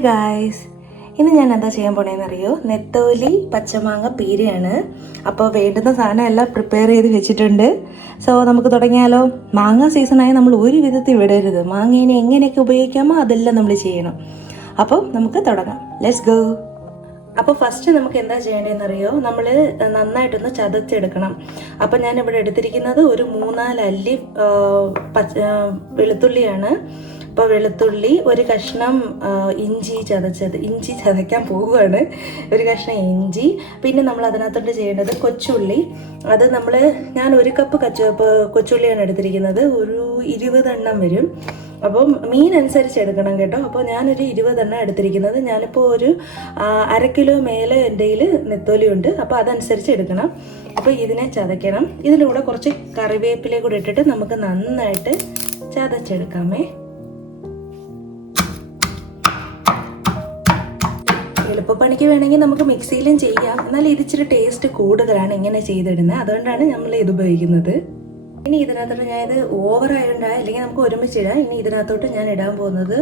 Hi guys, ഇന്ന് ഞാൻ എന്താ ചെയ്യാൻ പോണേന്നറിയോ? നെത്തോലി പച്ചമാങ്ങ പീരയാണ്. അപ്പോൾ വേണ്ടുന്ന സാധനം എല്ലാം പ്രിപ്പയർ ചെയ്ത് വെച്ചിട്ടുണ്ട്. സോ നമുക്ക് തുടങ്ങിയാലോ? മാങ്ങ സീസണായി നമ്മൾ ഒരു വിധത്തിൽ വിടരുത്. മാങ്ങേനെ എങ്ങനെയൊക്കെ ഉപയോഗിക്കാമോ അതെല്ലാം നമ്മൾ ചെയ്യണം. അപ്പോൾ നമുക്ക് തുടങ്ങാം. Let's go. അപ്പോൾ ഫസ്റ്റ് നമുക്ക് എന്താ ചെയ്യേണ്ടതെന്നറിയോ? നമ്മൾ നന്നായിട്ടൊന്ന് ചതച്ചെടുക്കണം. അപ്പം ഞാനിവിടെ എടുത്തിരിക്കുന്നത് ഒരു 3-4 അല്ലി വെളുത്തുള്ളിയാണ്. അപ്പോൾ വെളുത്തുള്ളി, ഒരു കഷ്ണം ഇഞ്ചി ചതയ്ക്കാൻ പോവുകയാണ്, ഒരു കഷ്ണം ഇഞ്ചി. പിന്നെ നമ്മൾ അതിനകത്തോട്ട് ചെയ്യേണ്ടത് കൊച്ചുള്ളി. അത് ഞാൻ 1 കപ്പ് കൊച്ചുള്ളിയാണ് എടുത്തിരിക്കുന്നത്. ഒരു 20 എണ്ണം വരും. അപ്പം മീൻ അനുസരിച്ച് എടുക്കണം കേട്ടോ. അപ്പോൾ ഞാനൊരു 20 എണ്ണം എടുത്തിരിക്കുന്നത്. ഞാനിപ്പോൾ ഒരു 1/2 കിലോ മേലെ എൻ്റെ കയ്യിൽ നെത്തോലി ഉണ്ട്. അപ്പോൾ അതനുസരിച്ച് എടുക്കണം. അപ്പോൾ ഇതിനെ ചതയ്ക്കണം. ഇതിലൂടെ കുറച്ച് കറിവേപ്പില കൂടെ ഇട്ടിട്ട് നമുക്ക് നന്നായിട്ട് ചതച്ചെടുക്കാമേ. എളുപ്പപ്പണിക്ക് വേണമെങ്കിൽ നമുക്ക് മിക്സിയിലും ചെയ്യാം, എന്നാൽ ഇതിച്ചിരി ടേസ്റ്റ് കൂടുതലാണ് ഇങ്ങനെ ചെയ്തിടുന്നത്. അതുകൊണ്ടാണ് നമ്മൾ ഇത് ഉപയോഗിക്കുന്നത്. ഇനി ഇതിനകത്തോട്ട് ഞാനിത് ഓവറായിട്ടുണ്ടാ, അല്ലെങ്കിൽ നമുക്ക് ഒരുമിച്ചിടാം. ഇനി ഇതിനകത്തോട്ട് ഞാൻ ഇടാൻ പോകുന്നത്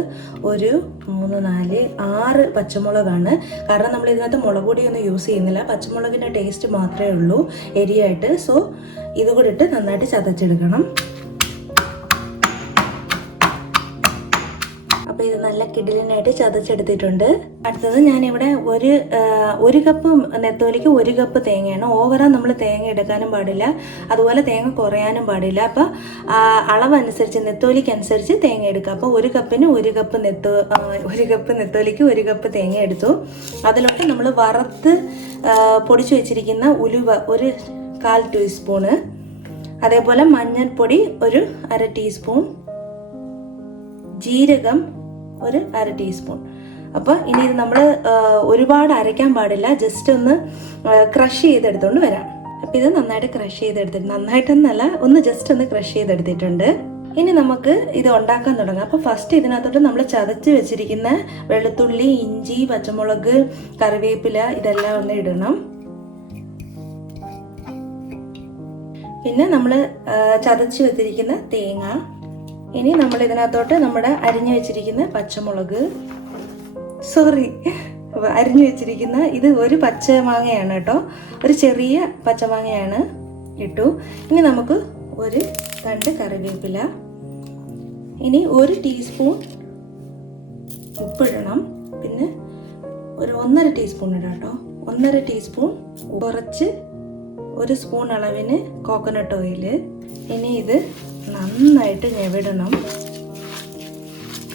ഒരു 3, 4, 6 പച്ചമുളകാണ്. കാരണം നമ്മൾ ഇതിനകത്ത് മുളക് പൊടിയൊന്നും യൂസ് ചെയ്യുന്നില്ല, പച്ചമുളകിൻ്റെ ടേസ്റ്റ് മാത്രമേ ഉള്ളൂ എരിയായിട്ട്. സോ ഇതുകൂടെ ഇട്ട് നന്നായിട്ട് ചതച്ചെടുക്കണം. അപ്പോൾ ഇത് നല്ല കിടിലനായിട്ട് ചതച്ചെടുത്തിട്ടുണ്ട്. അടുത്തത് ഞാനിവിടെ ഒരു കപ്പ് നെത്തോലിക്ക് 1 കപ്പ് തേങ്ങയാണ്. ഓവറാ നമ്മൾ തേങ്ങ എടുക്കാനും പാടില്ല, അതുപോലെ തേങ്ങ കുറയാനും പാടില്ല. അപ്പോൾ അളവനുസരിച്ച് നെത്തോലിക്ക് അനുസരിച്ച് തേങ്ങ എടുക്കുക. അപ്പോൾ 1 കപ്പിന് 1 കപ്പ് നെത്തോലിക്ക് 1 കപ്പ് തേങ്ങ എടുത്തു. അതിലോട്ട് നമ്മൾ വറുത്ത് പൊടിച്ചു വെച്ചിരിക്കുന്ന ഉലുവ ഒരു 1/4 ടീസ്പൂണ്, അതേപോലെ മഞ്ഞൾപ്പൊടി ഒരു 1/2 ടീസ്പൂൺ, ജീരകം ഒരു 1/2 ടീസ്പൂൺ. അപ്പോൾ ഇനി ഇത് നമ്മൾ ഒരുപാട് അരയ്ക്കാൻ പാടില്ല, ജസ്റ്റ് ഒന്ന് ക്രഷ് ചെയ്തെടുത്തുകൊണ്ട് വരാം. അപ്പോൾ ഇത് നന്നായിട്ട് ക്രഷ് ചെയ്തെടുത്തിട്ടുണ്ട്, നന്നായിട്ടൊന്നല്ല, ഒന്ന് ജസ്റ്റ് ഒന്ന് ക്രഷ് ചെയ്തെടുത്തിട്ടുണ്ട്. ഇനി നമുക്ക് ഇത് ഉണ്ടാക്കാൻ തുടങ്ങാം. അപ്പോൾ ഫസ്റ്റ് ഇതിനകത്തോട്ട് നമ്മൾ ചതച്ച് വെച്ചിരിക്കുന്ന വെളുത്തുള്ളി, ഇഞ്ചി, പച്ചമുളക്, കറിവേപ്പില ഇതെല്ലാം ഒന്ന് ഇടണം. പിന്നെ നമ്മൾ ചതച്ച് വെച്ചിരിക്കുന്ന തേങ്ങ. ഇനി നമ്മൾ ഇതിനകത്തോട്ട് നമ്മുടെ അരിഞ്ഞു വെച്ചിരിക്കുന്ന അരിഞ്ഞു വെച്ചിരിക്കുന്ന ഇത് ഒരു പച്ചമാങ്ങയാണ് കേട്ടോ, ഒരു ചെറിയ പച്ചമാങ്ങയാണ് ഇട്ടു. ഇനി നമുക്ക് ഒരു തണ്ട് കറിവേപ്പില, ഇനി 1 ടീസ്പൂൺ ഉപ്പിടണം. പിന്നെ ഒരു 1/2 ടീസ്പൂൺ ഇടാം കേട്ടോ, 1/2 ടീസ്പൂൺ. കുറച്ച് 1 സ്പൂൺ അളവിന് കോക്കനട്ട് ഓയിൽ. ഇനി ഇത് നന്നായിട്ട് ഞെവിടണം,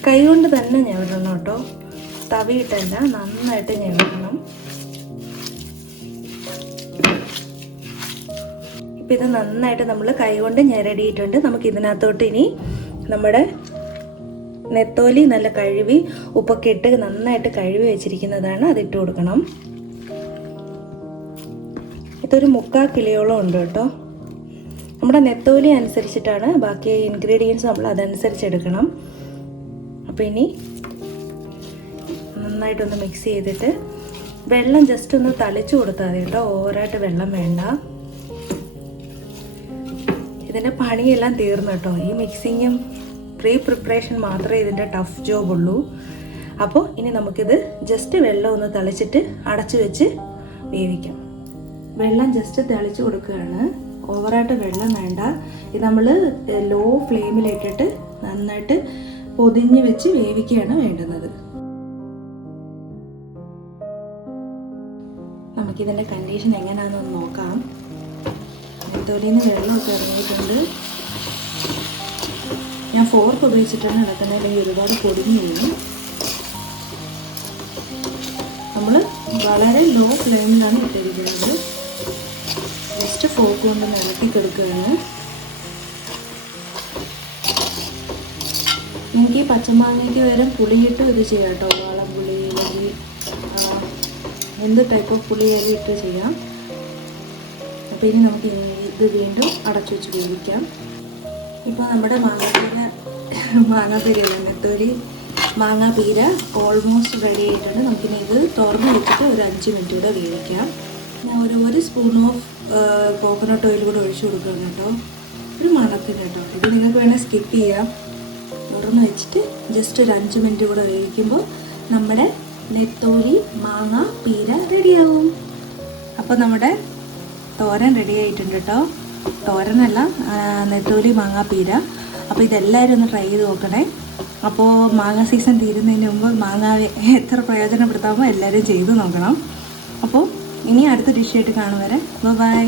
കൈകൊണ്ട് തന്നെ ഞെവിടണം കേട്ടോ, തവിയിട്ടല്ല, നന്നായിട്ട് ഞെവിടണം. ഇപ്പം ഇത് നന്നായിട്ട് നമ്മൾ കൈകൊണ്ട് ഞെരടിയിട്ടുണ്ട്. നമുക്ക് ഇതിനകത്തോട്ട് ഇനി നമ്മുടെ നെത്തോലി നല്ല കഴുകി ഉപ്പൊക്കെ ഇട്ട് നന്നായിട്ട് കഴുകി വെച്ചിരിക്കുന്നതാണ്, അതിട്ട് കൊടുക്കണം. ഇതൊരു 3/4 കിലോയോളം ഉണ്ട് കേട്ടോ. നമ്മുടെ നെത്തോലി അനുസരിച്ചിട്ടാണ് ബാക്കി ഇൻഗ്രീഡിയൻസ് നമ്മൾ അതനുസരിച്ച് എടുക്കണം. അപ്പോൾ ഇനി നന്നായിട്ടൊന്ന് മിക്സ് ചെയ്തിട്ട് വെള്ളം ജസ്റ്റ് ഒന്ന് തളിച്ചു കൊടുത്താൽ മതി കേട്ടോ, ഓവറായിട്ട് വെള്ളം വേണ്ട. ഇതിൻ്റെ പണിയെല്ലാം തീർന്നു കേട്ടോ. ഈ മിക്സിങ്ങും പ്രിപ്പറേഷൻ മാത്രമേ ഇതിൻ്റെ ടഫ് ജോബുള്ളൂ. അപ്പോൾ ഇനി നമുക്കിത് ജസ്റ്റ് വെള്ളം ഒന്ന് തളിച്ചിട്ട് അടച്ചു വെച്ച് വേവിക്കാം. വെള്ളം ജസ്റ്റ് തളിച്ചു കൊടുക്കുകയാണ്, ഓവറായിട്ട് വെള്ളം വേണ്ട. ഇത് നമ്മൾ ലോ ഫ്ലെയിമിലിട്ടിട്ട് നന്നായിട്ട് പൊതിഞ്ഞ് വെച്ച് വേവിക്കുകയാണ് വേണ്ടുന്നത്. നമുക്കിതിൻ്റെ കണ്ടീഷൻ എങ്ങനെയാണെന്ന് നോക്കാം. നെത്തോലിയിൽ നിന്ന് വെള്ളമൊക്കെ ഇറങ്ങിയിട്ടുണ്ട്. ഞാൻ ഫോർക്ക് ഉപയോഗിച്ചിട്ടാണ് ഇളക്കുന്നത്, അല്ലെങ്കിൽ ഒരുപാട് പൊടിഞ്ഞു വീഴും. നമ്മൾ വളരെ ലോ ഫ്ലെയിമിലാണ് ഇട്ടിരിക്കുന്നത്. ജസ്റ്റ് ഫോർക്ക് കൊണ്ട് ഇളക്കി കൊടുക്കുകയാണ്. നിങ്ങൾക്ക് ഈ പച്ചമാങ്ങയ്ക്ക് പകരം പുളിയിട്ട് ഇത് ചെയ്യാം കേട്ടോ, വാളംപുളി അല്ലെങ്കിൽ എന്ത് ടൈപ്പ് ഓഫ് പുളി ഇട്ട് ചെയ്യാം. അപ്പോൾ ഇനി നമുക്ക് ഇത് വീണ്ടും അടച്ചു വെച്ച് വേവിക്കാം. ഇപ്പോൾ നമ്മുടെ നെത്തോലി മാങ്ങാപ്പീര ഓൾമോസ്റ്റ് റെഡി ആയിട്ടുണ്ട്. നമുക്കിനി ഇത് തുറന്ന് വെച്ചിട്ട് ഒരു 5 മിനിറ്റ് കൂടെ വേവിക്കാം. ഞാൻ ഒരു സ്പൂൺ ഓഫ് കോക്കനട്ട് ഓയിൽ കൂടെ ഒഴിച്ചു കൊടുക്കുകയാണ് കേട്ടോ, ഒരു മണത്തിന് കേട്ടോ. ഇത് നിങ്ങൾക്ക് വേണേൽ സ്കിപ്പ് ചെയ്യാം. തുറന്ന് വെച്ചിട്ട് ജസ്റ്റ് ഒരു 5 മിനിറ്റ് കൂടെ വേവിക്കുമ്പോൾ നമ്മുടെ നെത്തോലി മാങ്ങ പീര റെഡിയാവും. അപ്പോൾ നമ്മുടെ തോരൻ റെഡി ആയിട്ടുണ്ട് കേട്ടോ. തോരനല്ല, നെത്തോലി മാങ്ങ പീര. അപ്പോൾ ഇതെല്ലാവരും ഒന്ന് ട്രൈ ചെയ്ത് നോക്കണേ. അപ്പോൾ മാങ്ങ സീസൺ തീരുന്നതിന് മുമ്പ് മാങ്ങ എത്ര പ്രയോജനപ്പെടുത്താമോ എല്ലാവരും ചെയ്ത് നോക്കണം. അപ്പോൾ ഇനി അടുത്ത ഡിഷായിട്ട് കാണും വരെ ബൈ.